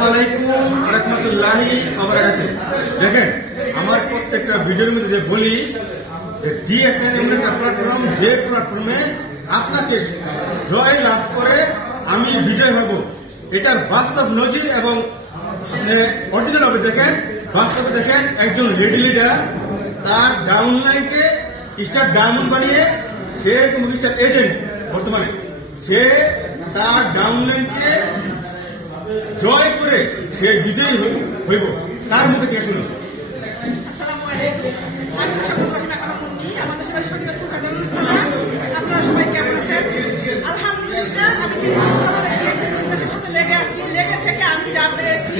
আসসালামু আলাইকুম রাহমাতুল্লাহি ওয়া বারাকাতুহু। দেখেন, আমার প্রত্যেকটা ভিডিওর মধ্যে যে বলি যে ডিএসএন এমন একটা প্ল্যাটফর্ম, যে প্ল্যাটফর্মে আপনাকে জয় লাভ করে আমি বিজয় হব, এটার বাস্তব নজির এবং অরিজিনাল হবে। দেখেন, বাস্তবে দেখেন, একজন লেডি লিডার তার ডাউনলাইনকে স্টার ডায়মন্ড বানিয়ে, সে স্টার এজেন্ট, বর্তমানে সে তার ডাউনলাইনকে জয় করে সে বিজয়ী হইব। তার মুখে থেকে শুনুন। আপনারা সবাই কেমন আছেন? আলহামদুলিল্লাহ, আমি সাথে লেগে থেকে আমি যা পেরেছি,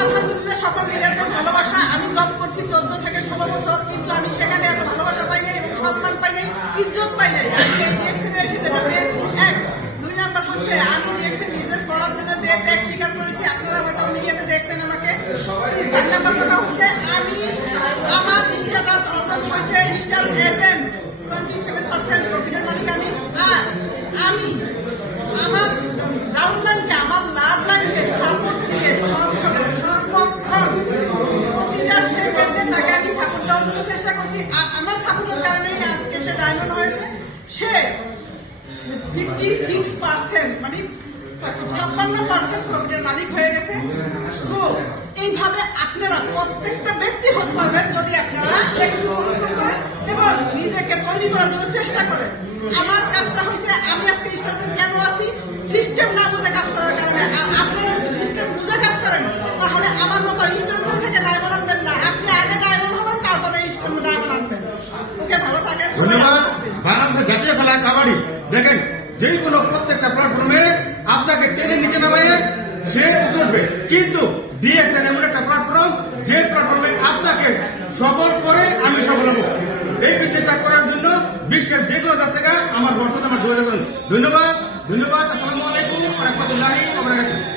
আলহামদুলিল্লাহ, সকল লিডারদের ভালোবাসা। আমি জব করছি 14 থেকে 16 বছর, কিন্তু আমি সেখানে এত ভালোবাসা পাই নাই এবং সম্মান পাই নাই, ইজ্জত পাই নাই। আমি এই ডিএক্সএনে এসে যেটা পেয়েছি, 1, 2 নাম্বার হচ্ছে আমি ডিএক্সএন বিজনেস করার জন্য যে ত্যাগ স্বীকার করেছি, আপনারা হয়তো মিডিয়াতে দেখছেন আমাকে। 4 নাম্বার কথা হচ্ছে আমি আমার স্ট্যাটাস অর্জন হয়েছে স্টার এজেন্ট, 27% প্রফিটের মালিক আমি। আর আমি আমার ডাউনলাইনকে, আমার লাভ লাইনকে সাপোর্ট দিয়ে সর্বক্ষণ প্রতিটা সেকেন্ডে তাকে আমি সাপোর্ট দেওয়ার জন্য চেষ্টা করছি। আর আমার সাপোর্টের কারণেই আজকে সে ডায়মন্ড হয়েছে। সে 56% মানে 56% প্রফিটের মালিক হয়ে গেছে। সো এইভাবে আপনারা প্রত্যেকটা ব্যক্তি হতে পারবেন যদি আপনারা একটু পরিশ্রম করেন এবং নিজেকে তৈরি করার জন্য চেষ্টা করেন। আমার কাজটা হয়েছে, আমি আজকে স্টার্টের কেন আছি, সিস্টেম না বুঝে কাজ করার কারণে। আপনারা যদি সিস্টেম বুঝে কাজ করেন, তাহলে আমার মতো স্টার্টের থেকে ডায়মন্ড আনবেন না। আপনি আগে ডায়মন্ড হবেন, তারপরে স্টার্ট ডায়মন্ড আনবেন। ওকে, ভালো থাকেন। ধন্যবাদ। বাংলাদেশের জাতীয় খেলা কাবাডি। দেখেন, যে কোনো প্রত্যেকটা প্ল্যাটফর্মে আপনাকে টেনে নিচে নামাইয়ে সে উঠবে, কিন্তু ডিএসএন এমন একটা প্ল্যাটফর্ম, যে প্ল্যাটফর্মে আপনাকে সফল করে আমি সফল হব। এই বিজনেসটা করার জন্য বিশ্বের যে কোনো কাছ থেকে আমার বর্তমানে আমার যোগাযোগ করুন। ধন্যবাদ। আসসালামু আলাইকুম ওয়া রাহমাতুল্লাহি ওয়া বারাকাতুহু।